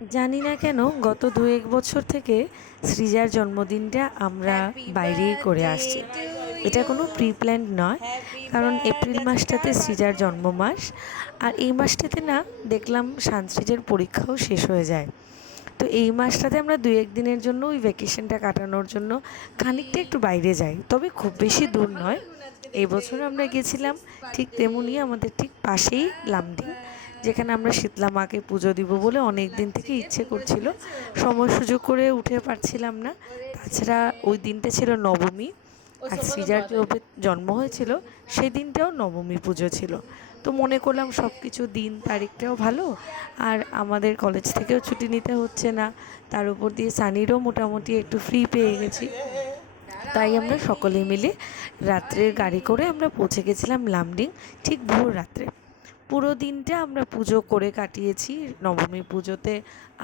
জানি না কেন গত ২-১ বছর থেকে সৃজার জন্মদিনটা আমরা বাইরেই করে আসছি। এটা কোনো প্রি প্ল্যান্ড নয়, কারণ এপ্রিল মাসটাতে সৃজার জন্ম মাস। আর এই মাসটাতে না দেখলাম সানসৃজের পরীক্ষাও শেষ হয়ে যায়। তো এই মাসটাতে আমরা ২-১ দিনের জন্য ওই ভ্যাকেশনটা কাটানোর জন্য খানিকটা একটু বাইরে যাই, তবে খুব বেশি দূর নয়। এই বছর আমরা গেছিলাম ঠিক তেমনই, আমাদের ঠিক পাশেই লামডিং, যেখানে আমরা শীতলা মাকে পুজো দিব বলে অনেক দিন থেকে ইচ্ছে করছিল, সময় সুযোগ করে উঠে পারছিলাম না। তাছাড়া ওই দিনটা ছিল নবমী, আর সৃজার যে জন্ম হয়েছিল সেই দিনটাও নবমী পুজো ছিল। তো মনে করলাম সব কিছু দিন তারিখটাও ভালো, আর আমাদের কলেজ থেকেও ছুটি নিতে হচ্ছে না, তার উপর দিয়ে সানিরও মোটামুটি একটু ফ্রি পেয়ে গেছি। তাই আমরা সকলে মিলে রাত্রের গাড়ি করে আমরা পৌঁছে গেছিলাম লামডিং ঠিক ভোর রাত্রে। পুরো দিনটা আমরা পুজো করে কাটিয়েছি। নবমী পুজোতে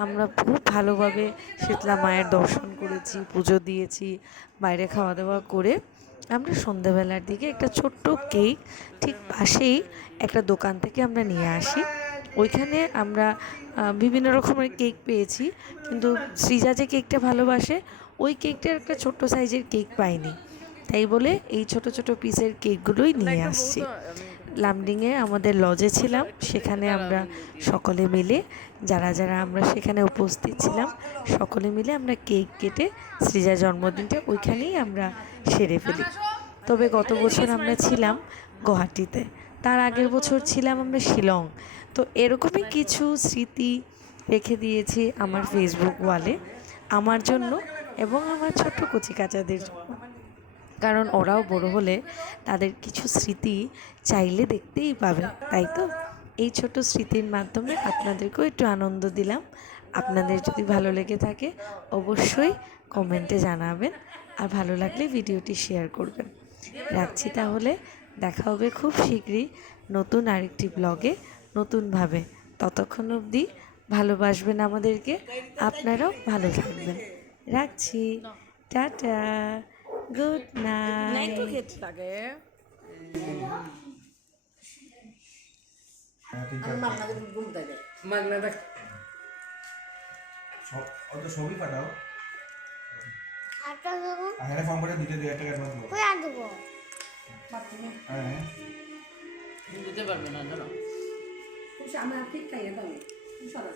আমরা খুব ভালোভাবে শীতলা মায়ের দর্শন করেছি, পুজো দিয়েছি, বাইরে খাওয়া দাওয়া করে আমরা সন্ধ্যাবেলার দিকে একটা ছোট্ট কেক ঠিক পাশেই একটা দোকান থেকে আমরা নিয়ে আসি। ওইখানে আমরা বিভিন্ন রকমের কেক পেয়েছি, কিন্তু সৃজা যে কেকটা ভালোবাসে ওই কেকটার একটা ছোট্ট সাইজের কেক পাইনি, তাই বলে এই ছোট ছোট পিসের কেকগুলোই নিয়ে আসছি। লামডিংয়ে আমাদের লজে ছিলাম, সেখানে আমরা সকলে মিলে যারা যারা আমরা সেখানে উপস্থিত ছিলাম সকলে মিলে আমরা কেক কেটে সৃজার জন্মদিনটা ওইখানেই আমরা সেরে ফেলি। তবে গত বছর আমরা ছিলাম গুয়াহাটিতে, তার আগের বছর ছিলাম আমরা শিলং। তো এরকমই কিছু স্মৃতি রেখে দিয়েছি আমার ফেসবুক ওয়ালে, আমার জন্য এবং আমার ছোট্ট কচিকাচাদের জন্য, কারণ ওরাও বড় হলে তাদের কিছু স্মৃতি চাইলে দেখতেই পাবে, তাই তো? এই ছোট স্মৃতির মাধ্যমে আপনাদেরকেও একটু আনন্দ দিলাম। আপনাদের যদি ভালো লেগে থাকে অবশ্যই কমেন্টে জানাবেন, আর ভালো লাগলে ভিডিওটি শেয়ার করবেন। রাখছি তাহলে, দেখা হবে খুব শীঘ্রই নতুন আরেকটি ব্লগে নতুনভাবে। ততক্ষণ অবধি ভালোবাসবেন আমাদেরকে, আপনারাও ভালো থাকবেন। রাখছি, টাটা, গুড নাইট। ছবি পাঠাও, হ্যাঁ ফর্ম করে দিতে দুই একটা অ্যাডভান্স দেবো। কই আর দেবো? হ্যাঁ দিতে পারবে না দাঁড়াও। তুমি সামনে ঠিক খাইয়ে দাও। তুমি সরা